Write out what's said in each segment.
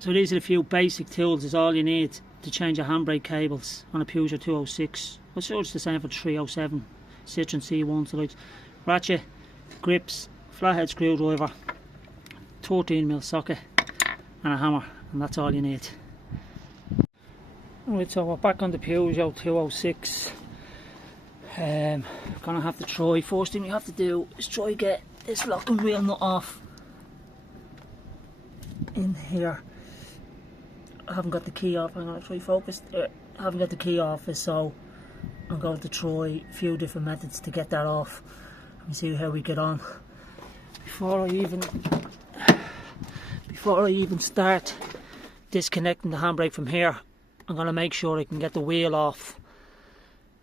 So these are a few basic tools, is all you need to change your handbrake cables on a Peugeot 206. I'm sure it's the same for 307 Citroen C1. So like ratchet, grips, flathead screwdriver, 13mm socket and a hammer, and that's all you need. Right, so we're back on the Peugeot 206. Gonna have to try, first thing we have to do is try get this locking wheel nut off in here. I haven't got the key off. I'm going to try focus. I haven't got the key off, so I'm going to try a few different methods to get that off and see how we get on. Before I even start disconnecting the handbrake from here, I'm going to make sure I can get the wheel off,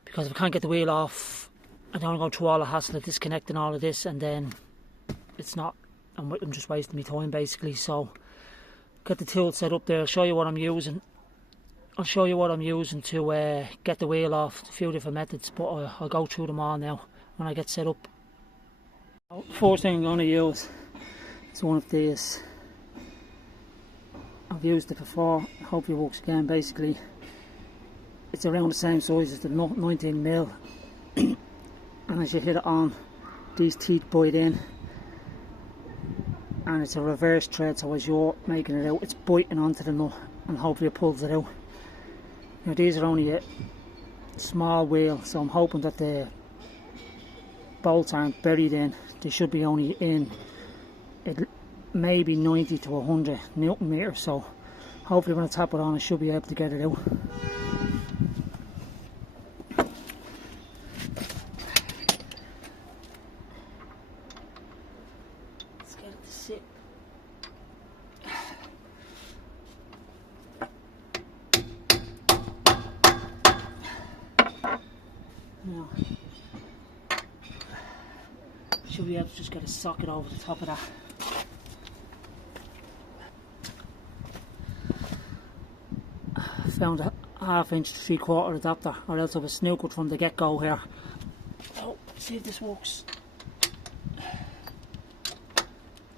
because if I can't get the wheel off, I don't want to go through all the hassle of disconnecting all of this, and then I'm just wasting my time basically. So get the tool set up there. I'll show you what I'm using. I'll show you what I'm using to get the wheel off. A few different methods, but I'll go through them all now when I get set up. First thing I'm going to use is one of these. I've used it before. Hopefully it works again. Basically, it's around the same size as the 19mm, and as you hit it on, these teeth bite in. And it's a reverse thread, so as you're making it out, it's biting onto the nut and hopefully it pulls it out. Now these are only a small wheel, so I'm hoping that the bolts aren't buried in. They should be only in maybe 90 to 100 Newton meters, so hopefully when I tap it on I should be able to get it out. Now, should be able to just get a socket over the top of that. Found a 1/2 inch to 3/4 adapter, or else I was snookered from the get-go here. So, see if this works.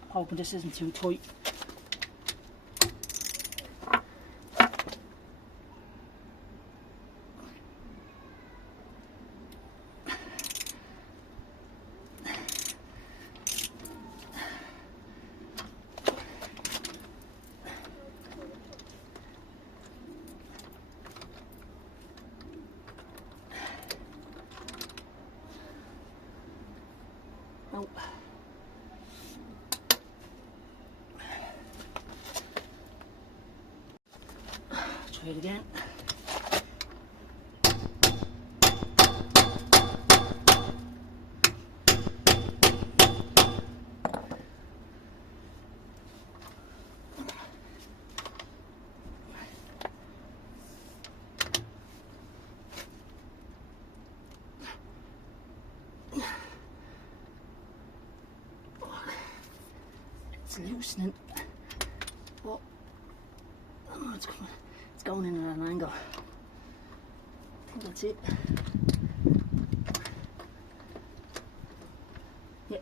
Hoping this isn't too tight. Nope. Try it again. It's loosening, but oh, it's going in at an angle. I think that's it. Yeah.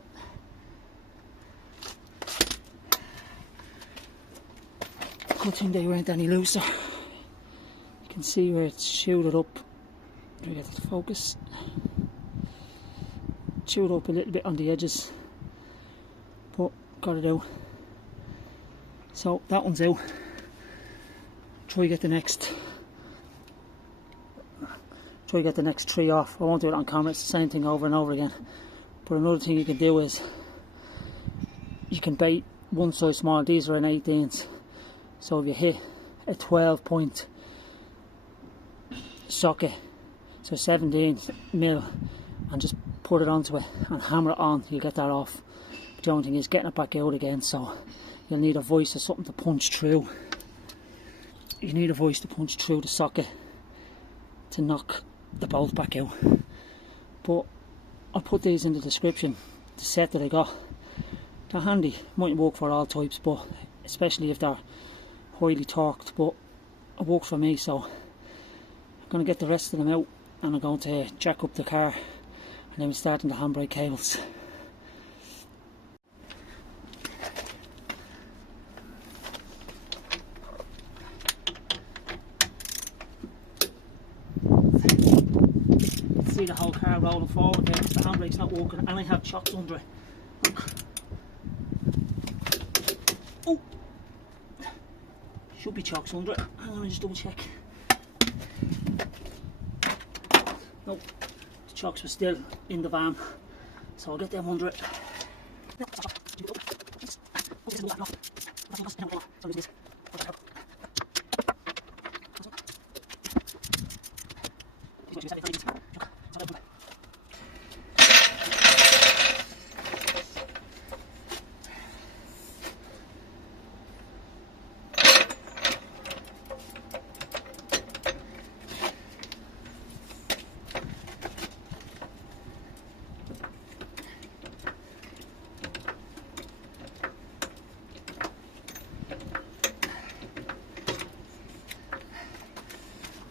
Good thing they weren't any looser. You can see where it's shielded up. Try to get it to focus. Chewed up a little bit on the edges, but got it out. So that one's out. Try get the next 3 off. I won't do it on camera, it's the same thing over and over again. But another thing you can do is you can bait one size small. These are an 18s, so if you hit a 12-point socket, so 17mm, and just put it onto it and hammer it on, you'll get that off. But the only thing is getting it back out again, so you'll need a vice or something to punch through. You need a vice to punch through the socket to knock the bolt back out. But I'll put these in the description, the set that I got. They're handy, mightn't work for all types, but especially if they're highly torqued, but it works for me. So I'm going to get the rest of them out and I'm going to jack up the car and then we're starting the handbrake cables. see the whole car rolling forward there because the handbrake's not working, and I have chocks under it. Oh! Should be chocks under it. Hang on, I'll just double check. Nope, the chocks were still in the van, so I'll get them under it.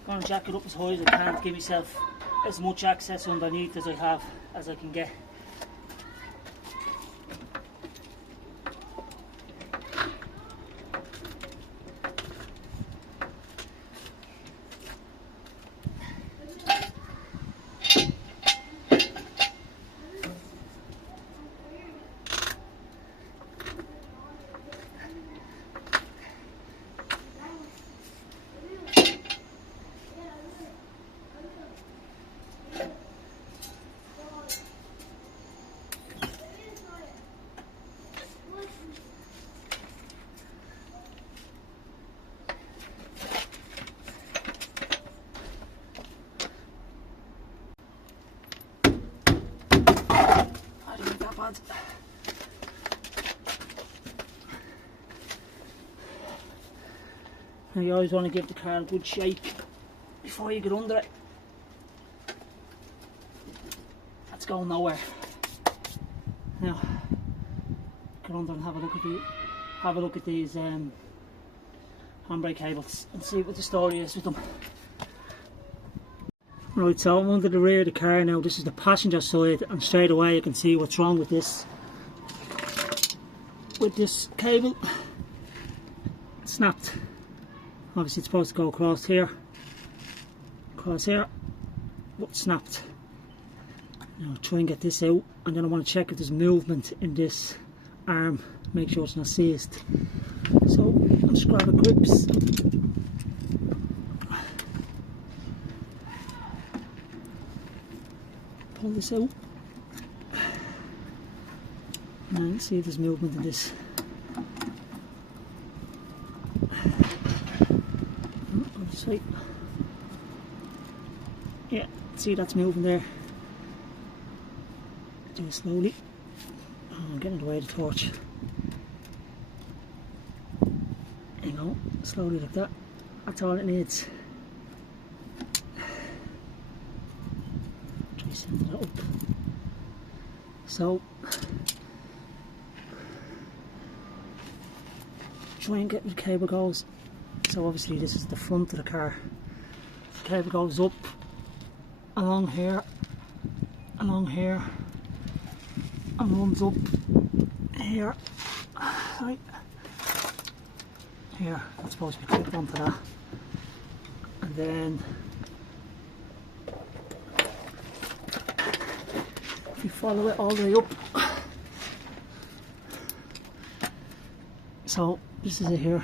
I'm going to jack it up as high as I can to give myself as much access underneath as I can get. Now you always want to give the car a good shake before you get under it. That's going nowhere. Now get under and have a look at these handbrake cables and see what the story is with them. Right, so I'm under the rear of the car now. This is the passenger side, and straight away you can see what's wrong with this cable. It's snapped. Obviously it's supposed to go across here, but snapped. Now I'll try and get this out, and then I want to check if there's movement in this arm, make sure it's not seized. So I'll just grab the grips. Pull this out and see if there's movement in this. Yeah, see that's moving there. Do it slowly. Oh, I'm getting in the way of the torch. There you go, slowly like that. That's all it needs. Try center that up. So try and get where the cable goes. So obviously this is the front of the car. The cable goes up along here, and runs up here, right here. That's supposed to be clipped onto that, and then if you follow it all the way up, so this is it here.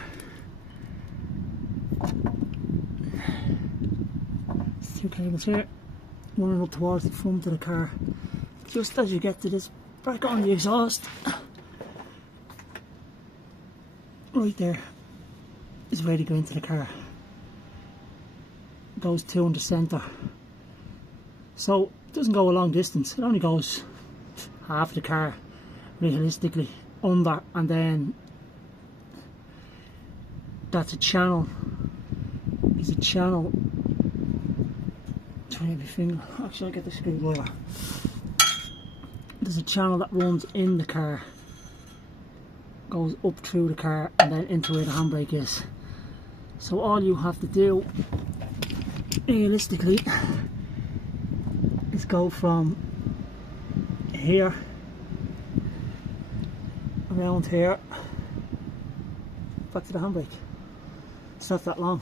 Two cables here, running up towards the front of the car. Just as you get to this bracket on the exhaust, right there is where they go into the car. Goes two in the centre, so it doesn't go a long distance. It only goes half of the car realistically under, and then that's a channel. Is a channel. Trying my finger. Actually, I'll get the screwdriver. There's a channel that runs in the car, goes up through the car, and then into where the handbrake is. So all you have to do, realistically, is go from here, around here, back to the handbrake. It's not that long.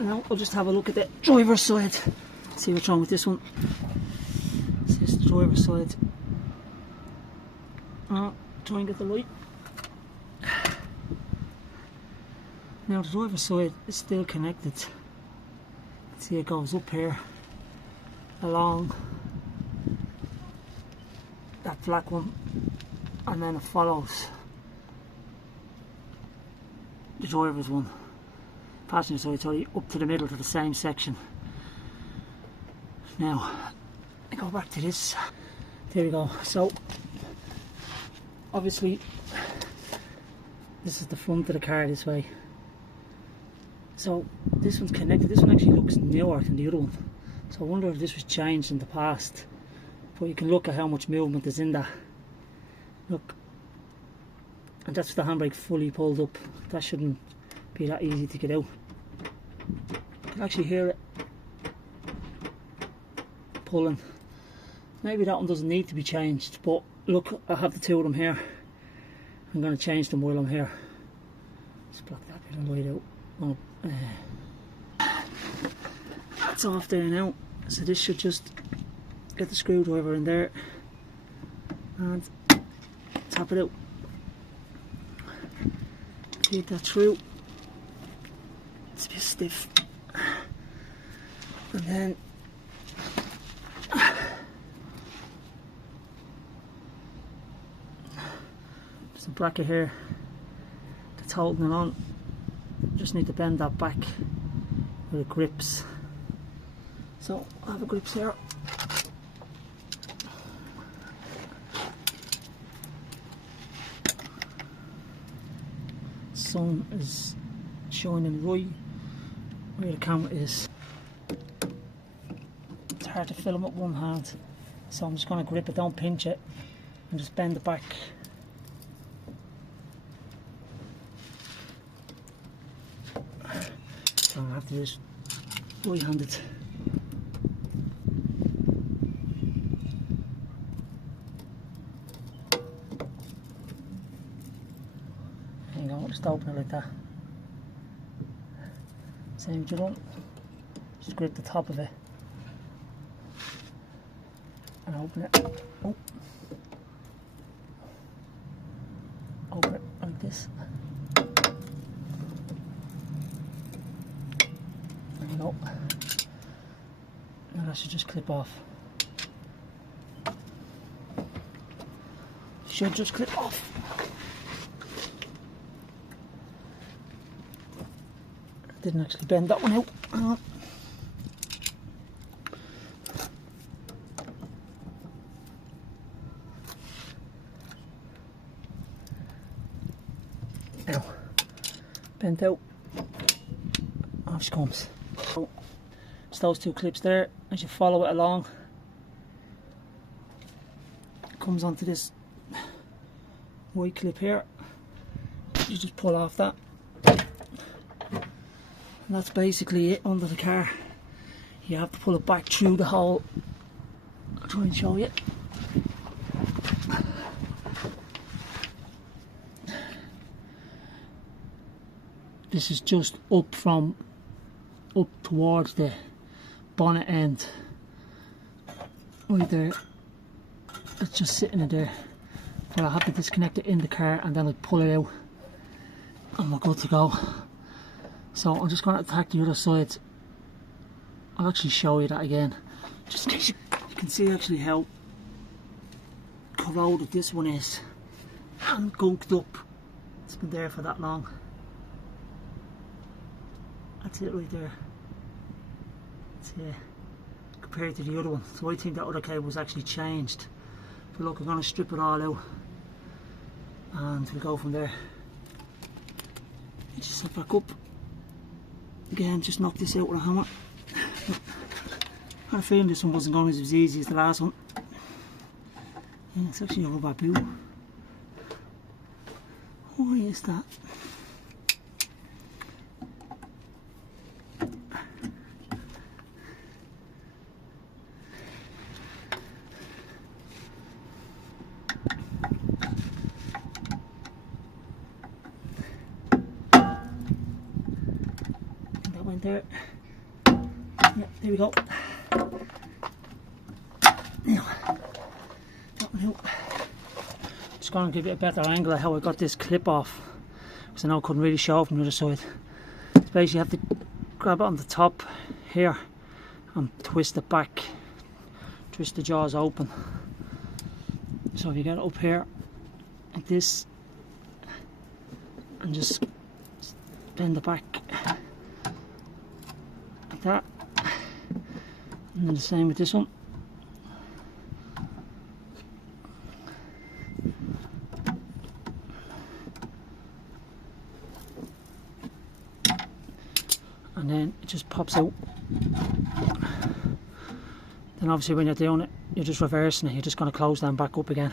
Now I'll just have a look at the driver's side. See what's wrong with this one. This is the driver's side. Try and get the light. Now the driver's side is still connected. See, it goes up here along that black one, and then it follows the driver's one. Passenger side, sorry, up to the middle to the same section. Now, I go back to this. There we go. So, obviously, this is the front of the car this way. So, this one's connected. This one actually looks newer than the other one. So, I wonder if this was changed in the past. But you can look at how much movement is in that. Look. And that's the handbrake fully pulled up. That shouldn't be that easy to get out. You can actually hear it pulling. Maybe that one doesn't need to be changed, but look, I have the two of them here. I'm going to change them while I'm here. Let's block that bit of light out. Oh, that's off there now, so this should just get the screwdriver in there and tap it out. Feed that through. It's a bit stiff, and then there's a bracket here that's holding it on. Just need to bend that back where it grips. So I have a grips here. Sun is shining right where the camera is. It's hard to film with one hand, so I'm just going to grip it, don't pinch it, and just bend it back. So I have to do this right-handed. There you go, just open it like that. Same with your one. Just grip the top of it and open it. Oh. Open it like this. There you go. Now that should just clip off. Should just clip off. Didn't actually bend that one out. Hang on. Now, bent out. Off she comes. So, it's those two clips there. As you follow it along, it comes onto this white clip here. You just pull off that. And that's basically it under the car. You have to pull it back through the hole. I'll try and show you. This is just up towards the bonnet end. Right there. It's just sitting in there. But I have to disconnect it in the car and then I pull it out and we're good to go. So I'm just going to attack the other side. I'll actually show you that again, just in case you can see actually how corroded this one is and gunked up. It's been there for that long. That's it right there. It's compared to the other one. So I think that other cable was actually changed. But look, I'm going to strip it all out and we'll go from there. Just set back up. Again, just knock this out with a hammer. I had a feeling this one wasn't going to be as easy as the last one. Yeah, it's actually a rubber boot. Why is that? That went there. Yeah, there we go. Now, just going to give you a better angle of how I got this clip off, because I know I couldn't really show from the other side. So basically you have to grab it on the top here and twist it back, twist the jaws open. So if you get it up here like this and just bend it back like that, and then the same with this one. And then it just pops out. Then obviously when you're doing it, you're just reversing it, you're just going to close them back up again.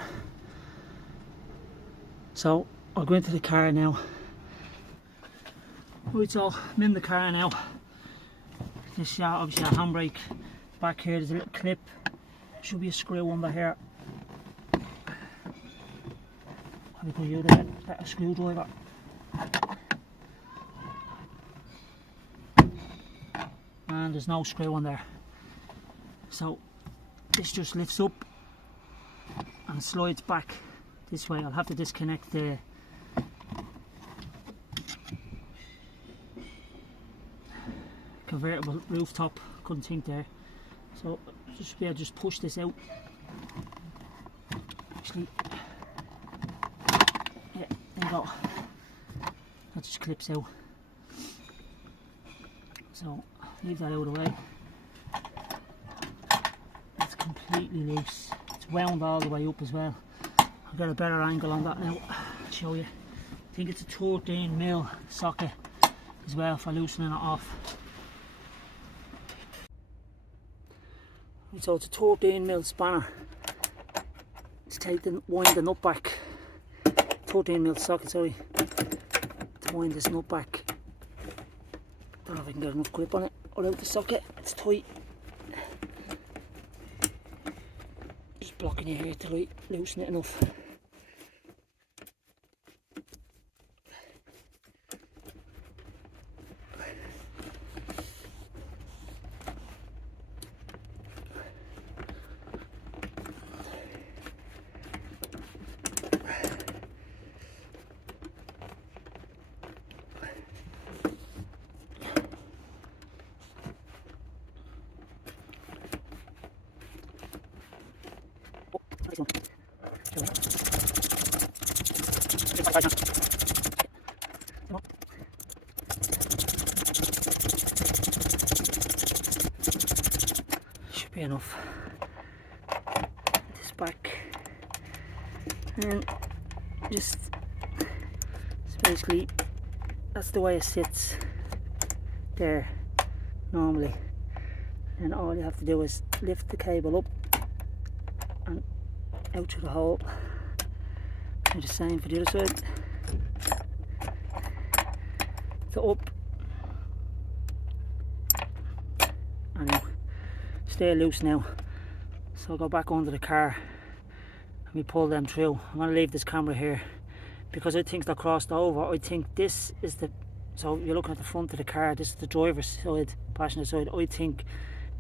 So I'll go into the car now. Right, so I'm in the car now. This obviously a handbrake. Back here there's a little clip, should be a screw under here. Probably could use a screwdriver. And there's no screw on there, so this just lifts up and slides back this way. I'll have to disconnect the convertible rooftop, couldn't think there, so just be able to just push this out. Actually, yeah, there you go, that just clips out. So leave that out of the way. It's completely loose. It's wound all the way up as well. I'll get a better angle on that now. I'll show you. I think it's a 13mm socket as well for loosening it off. So it's a 13mm spanner. It's taking, wind the nut back. 13mm socket, sorry. To wind this nut back. Don't know if I can get enough grip on it without the socket, it's tight. Just blocking you here to loosen it enough. Should be enough. This back, and just basically that's the way it sits there normally, and all you have to do is lift the cable up and out to the hole. Do the same for the other side. So up and now stay loose now. So I'll go back under the car and we pull them through. I'm going to leave this camera here because I think they're crossed over. I think this is the, so you're looking at the front of the car, this is the driver's side, passenger side. I think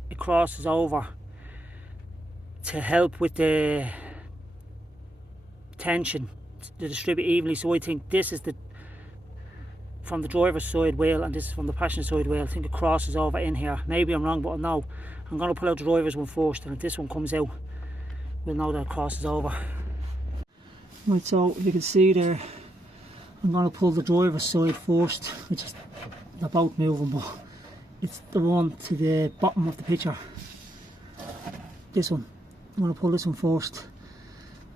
it crosses over to help with the tension to distribute evenly. So I think this is the from the driver's side wheel and this is from the passenger side wheel. I think it crosses over in here. Maybe I'm wrong, but no. I'm going to pull out the driver's one first, and if this one comes out we'll know that it crosses over. Right, so if you can see there, I'm going to pull the driver's side first, which is, they're both moving, but it's the one to the bottom of the picture. This one. I'm going to pull this one first,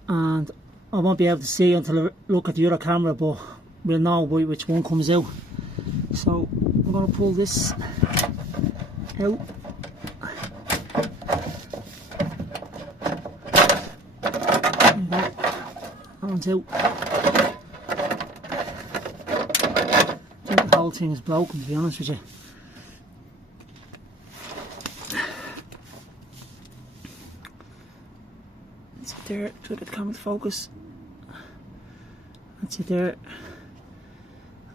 and I won't be able to see until I look at the other camera, but we'll know which one comes out. So I'm going to pull this out. That one's out. I think the whole thing is broken, to be honest with you. That's it there. Try to get the camera to focus. That's it there.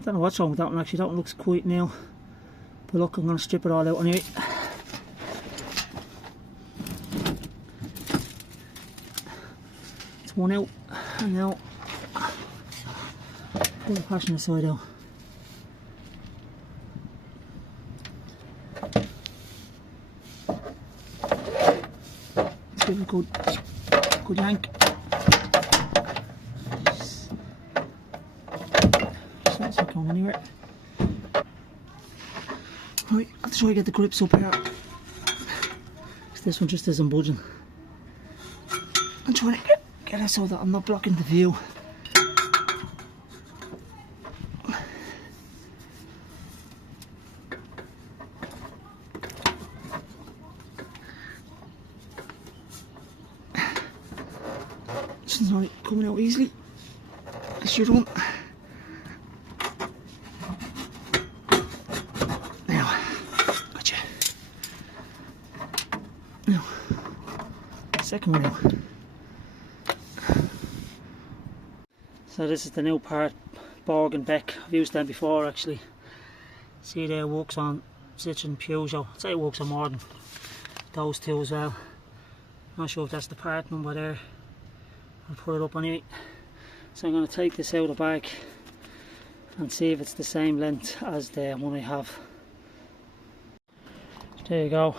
I don't know what's wrong with that one actually. That one looks quite new. But look, I'm going to strip it all out anyway. one out, and now pull the passenger side out. Let's give it a good yank. It's not going anywhere. Right, I'll try to get the grips up here. This one just isn't budging. I'm trying to get it so that I'm not blocking the view. This is not coming out easily. This should one. Now, gotcha. Now, second one out. So this is the new part, Borg and Beck. I've used them before actually. See there, it works on Citroen Peugeot. I'd say it works on more than those two as well. Not sure if that's the part number there. I'll put it up anyway. So I'm going to take this out of the bag and see if it's the same length as the one I have. There you go.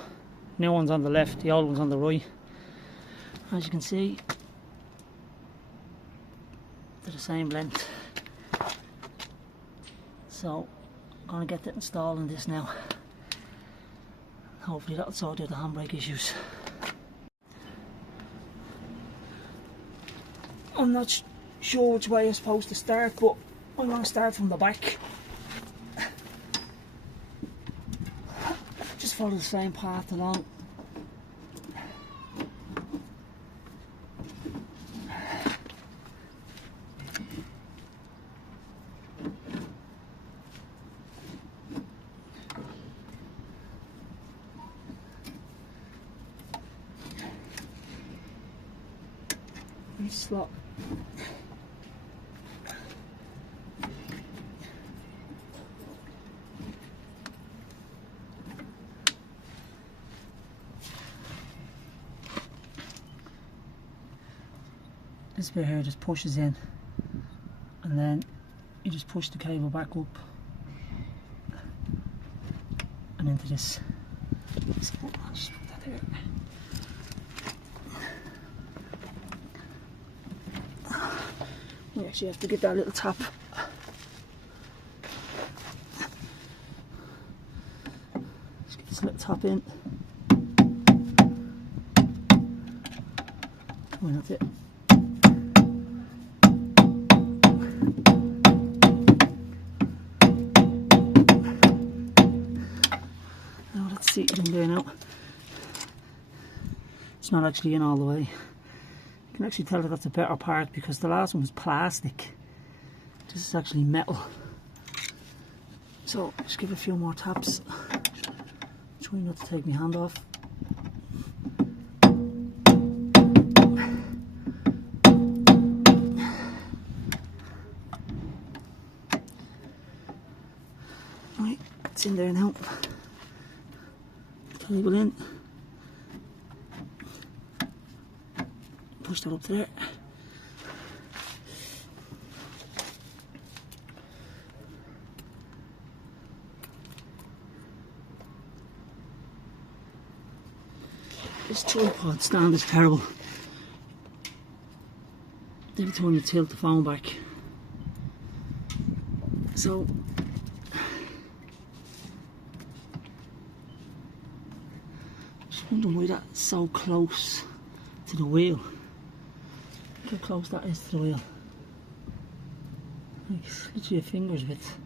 New one's on the left, the old one's on the right. As you can see, they're the same length. So I'm going to get that installed in this now. Hopefully that'll sort out the handbrake issues. I'm not sure which way I'm supposed to start, but I'm going to start from the back. Just follow the same path along. And slot. This bit here just pushes in, and then you just push the cable back up and into this. I'll just put that there. We actually have to get that little tap. Let's get this little tap in. Oh, that's it. Now let's see it in there now. It's not actually in all the way. You can actually tell that that's a better part because the last one was plastic. This is actually metal. So just give it a few more taps. Try not to take my hand off. Right, it's in there now. Cable in. Push that up to there. This tripod stand is terrible. Every time you tilt the phone back. So just wondering why that's so close to the wheel. Look how close that is to the wheel. Like, it's literally a finger's width.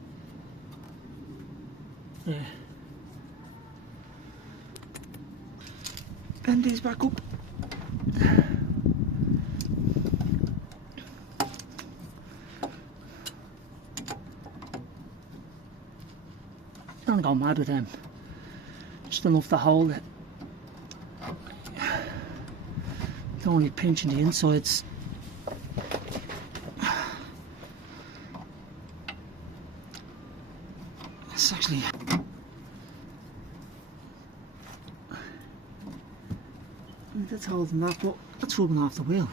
There. Bend these back up. Don't go mad with them. Just enough to hold it. Don't only pinching the insides. It's actually that's holding that, but that's rubbing off the wheel.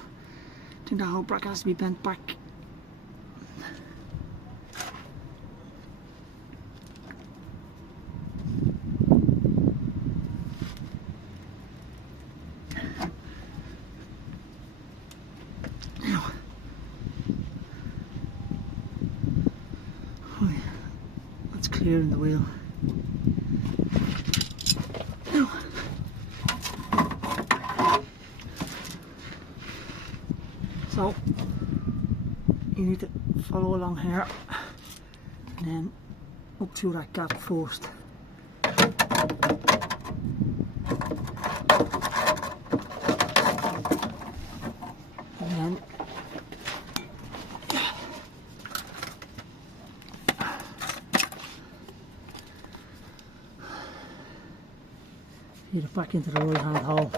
I think that whole bracket has to be bent back. Now, that's clearing the wheel. Now, so you need to follow along here and then up through that gap first. And then feed it back into the right hand hole.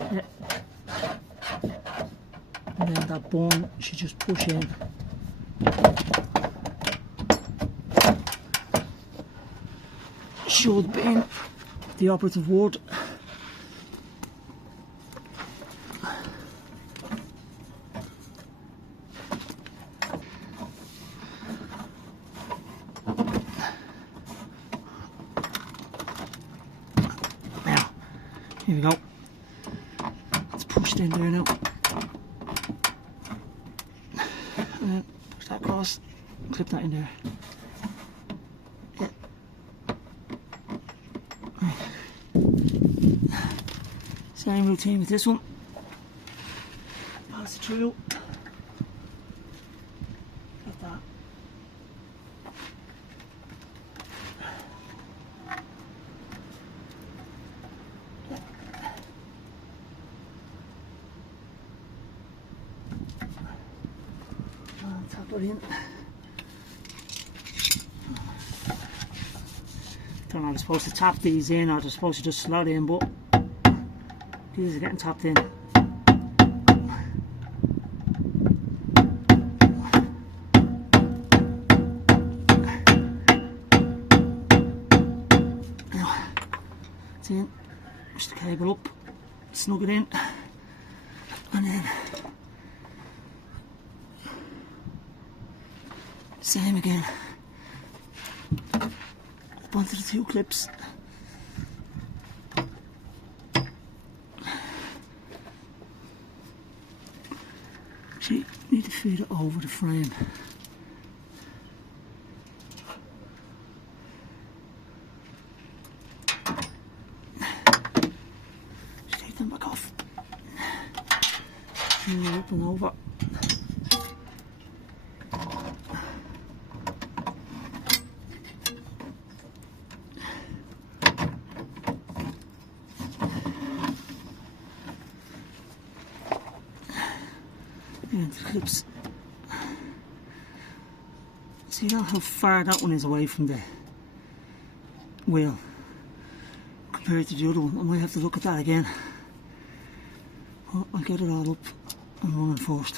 Yeah. And then that bone should just push in. Should be the operative word. Now, here we go. It's pushed in there now. And then push that across, clip that in there. Yeah. Same routine with this one. Pass it through. Like that. And tap it in. Don't know, I'm supposed to tap these in or they're supposed to just slot in, but these are getting tapped in. Now, it's in, push the cable up, snug it in, and then same again. Up onto the two clips. Actually, need to feed it over the frame. Just take them back off. And up and over. And the clips. See now how far that one is away from the wheel compared to the other one. I might have to look at that again. But I'll get it all up and running first.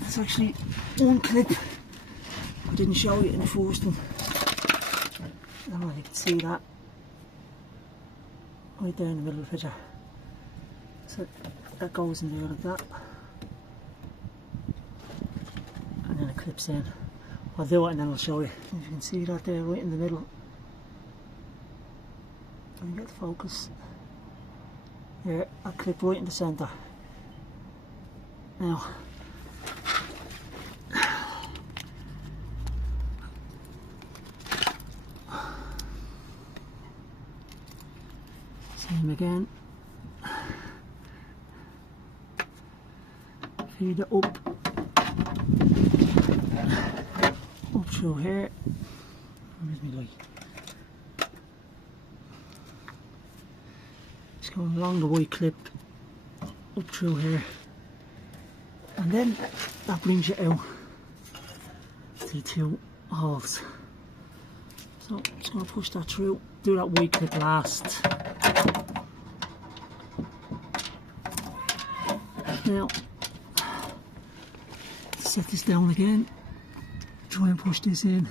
That's actually one clip I didn't show you in the first one. I don't know if you can see that right there in the middle of the picture. So that goes in there like that, and then it clips in. I'll do it and then I'll show you. If you can see that there right in the middle. Let me get the focus. There, I'll clip right in the centre. Now, same again. Feed it up through here. Where's my light? Just going along the white clip up through here, and then that brings you out to the two holes. So just going to push that through, do that white clip last. Now, set this down again, try and push this in.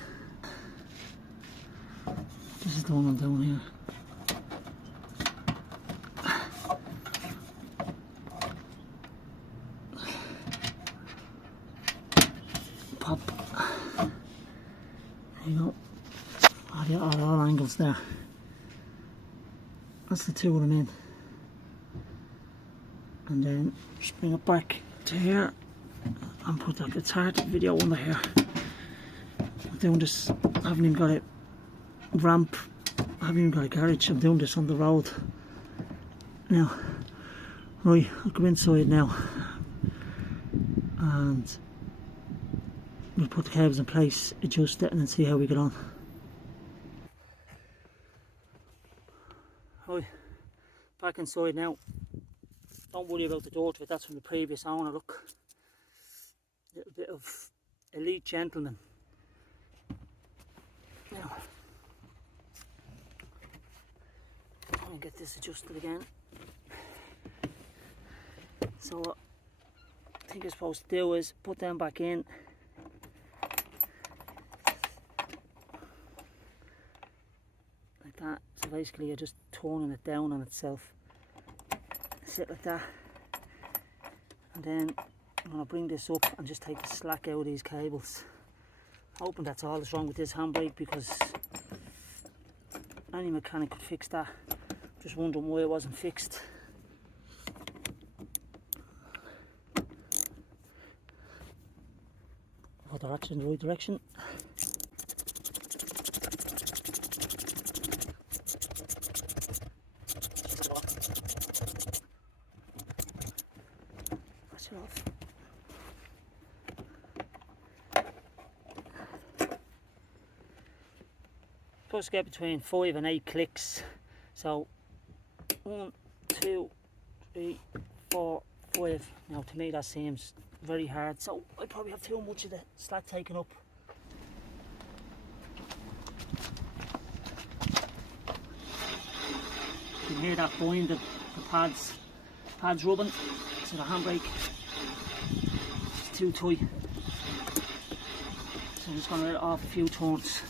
This is the one I'm doing here. Pop. There you go. All angles there. That's the two of them in. And then just bring it back to here and put that guitar video under here. I'm doing this, I haven't even got a ramp, I haven't even got a garage, I'm doing this on the road. Now, right, I'll go inside now and we'll put the cables in place, adjust it and then see how we get on. Right, back inside now. Don't worry about the door to it, that's from the previous owner. Look, a little bit of elite gentleman. Now, try and get this adjusted again. So what I think you're supposed to do is put them back in. Like that. So basically you're just turning it down on itself. Sit like that, and then I'm going to bring this up and just take the slack out of these cables. Hoping that's all that's wrong with this handbrake, because any mechanic could fix that. Just wondering why it wasn't fixed. Oh, they're actually in the right direction. Off. Supposed to get between 5 and 8 clicks. So 1, 2, 3, 4, 5. Now to me that seems very hard. So I probably have too much of the slack taken up. You can hear that bind, the pads rubbing. So the handbrake is too tight, so I'm just going to let it off a few turns.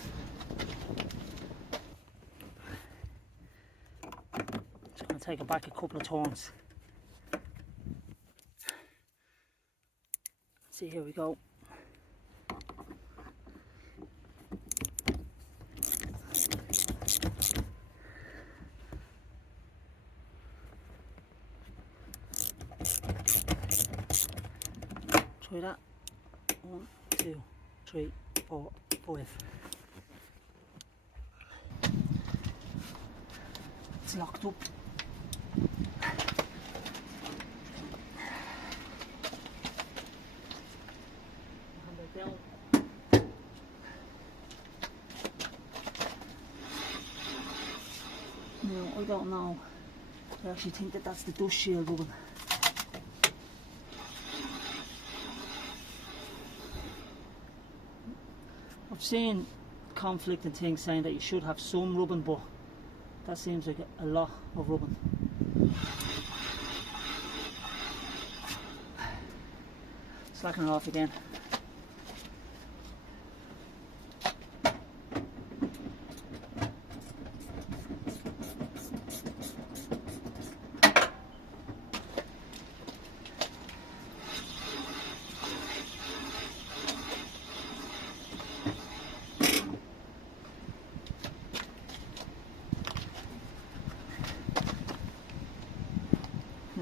Just going to take it back a couple of turns. See, here we go. Try that. 1, 2, 3, 4, 5. It's locked up. Hand it down. Now, I don't know. I actually think that that's the dust shield rubbing. I've seen conflicting things saying that you should have some rubbing, but that seems like a lot of rubbing. Slacking it off again.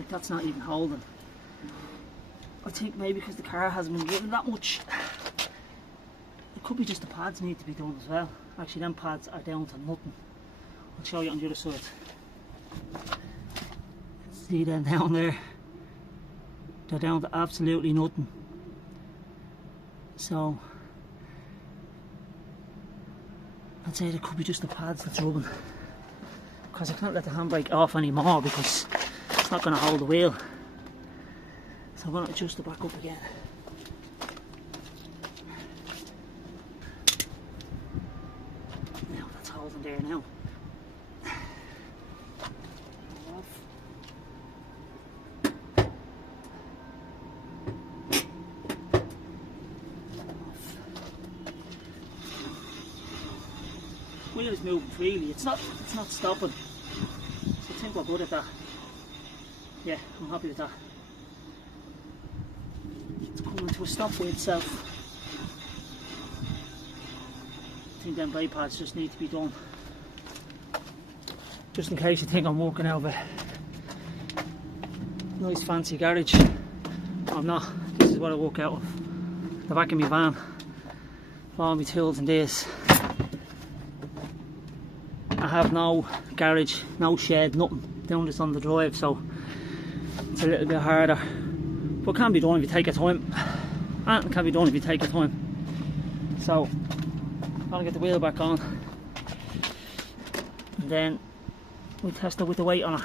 That's not even holding. I think maybe because the car hasn't been driven that much. It could be just the pads need to be done as well. Actually, them pads are down to nothing. I'll show you on the other side. See them down there? They're down to absolutely nothing. So I'd say it could be just the pads that's rubbing. Because I can't let the handbrake off anymore because it's not going to hold the wheel. So I'm going to adjust it back up again. Now that's now. Wheel is moving freely, it's not stopping. So I think we're good at that. Yeah, I'm happy with that. It's coming to a stop by itself. I think them brake pads just need to be done. Just in case you think I'm walking out of a nice fancy garage. I'm not. This is what I walk out of. The back of my van. All my tools and this. I have no garage, no shed, nothing. Doing this on the drive, so it's a little bit harder. But it can be done if you take your time. And it can be done if you take your time. So I'm gonna get the wheel back on. And then we'll test it with the weight on it.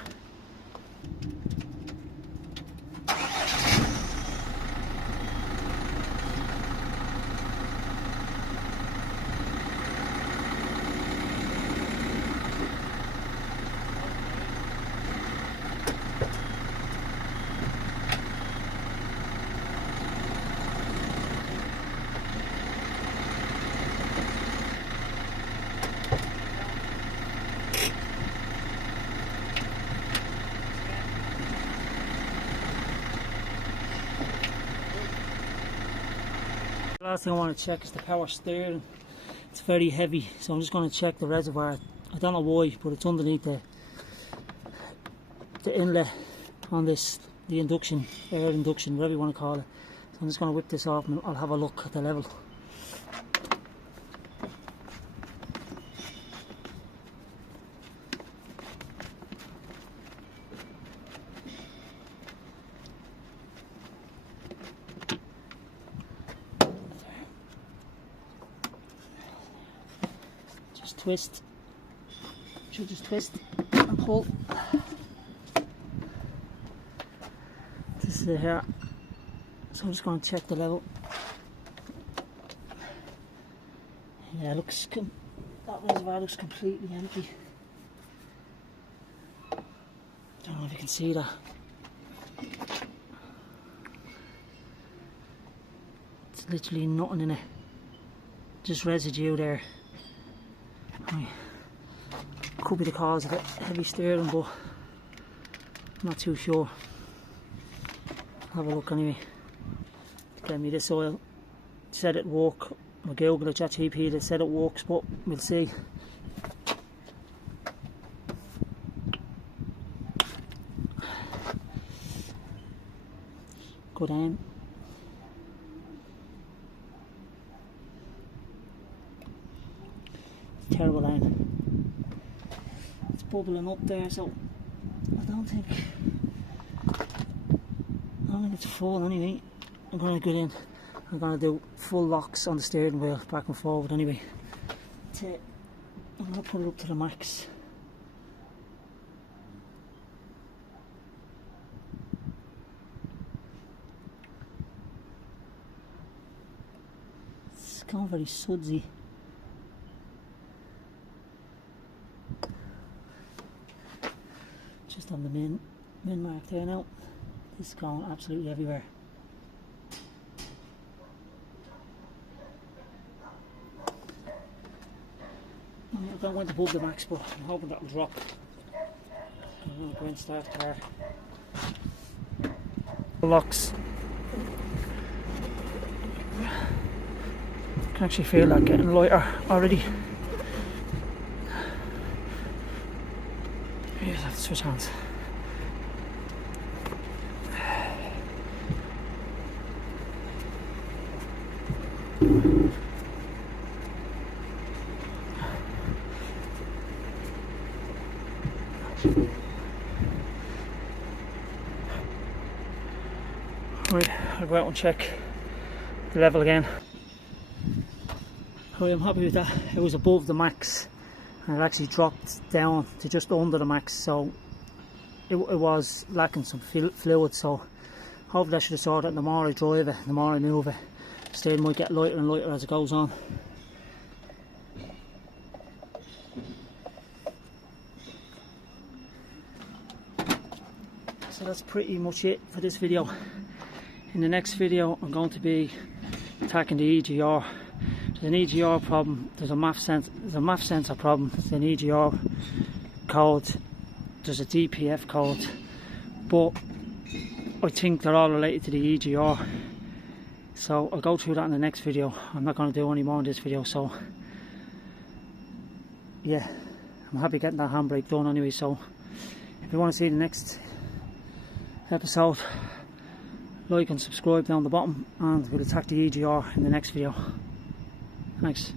The last thing I want to check is the power steering. It's very heavy, so I'm just going to check the reservoir. I don't know why, but it's underneath the inlet on this, the induction, air induction, whatever you want to call it. So I'm just going to whip this off and I'll have a look at the level. Twist, should just twist and pull. This is it here, so I'm just going to check the level. Yeah, it looks, that reservoir looks completely empty. Don't know if you can see that. It's literally nothing in it, just residue there. Could be the cause of it, heavy steering, but I'm not too sure. Have a look anyway. Get me this oil. It said it work. I googled it, ChatGPT, they said it works, but we'll see. Good aim. Terrible aim. It's bubbling up there, so I don't think it's full anyway. I'm gonna get in. I'm gonna do full locks on the steering wheel, back and forward anyway. I'm gonna put it up to the max. It's gone very sudsy. Just on the min mark there now. This is going absolutely everywhere. I went above the max, but I'm hoping that will drop. I'm going to go and start the car. Locks. I can actually feel that getting lighter already. Yes, I have to switch hands. Right, I'll go out and check the level again. Right, I'm happy with that. It was above the max and it actually dropped down to just under the max, so it was lacking some fluid, so hopefully I should have sorted it. The more I drive it, the more I move it, the steering might get lighter and lighter as it goes on. So that's pretty much it for this video. In the next video I'm going to be attacking the EGR. There's an EGR problem, there's a MAF sensor problem, there's an EGR code, there's a DPF code, but I think they're all related to the EGR. So I'll go through that in the next video. I'm not going to do any more in this video, so yeah, I'm happy getting that handbrake done anyway. So if you want to see the next episode, like and subscribe down the bottom, and we'll attack the EGR in the next video. Thanks.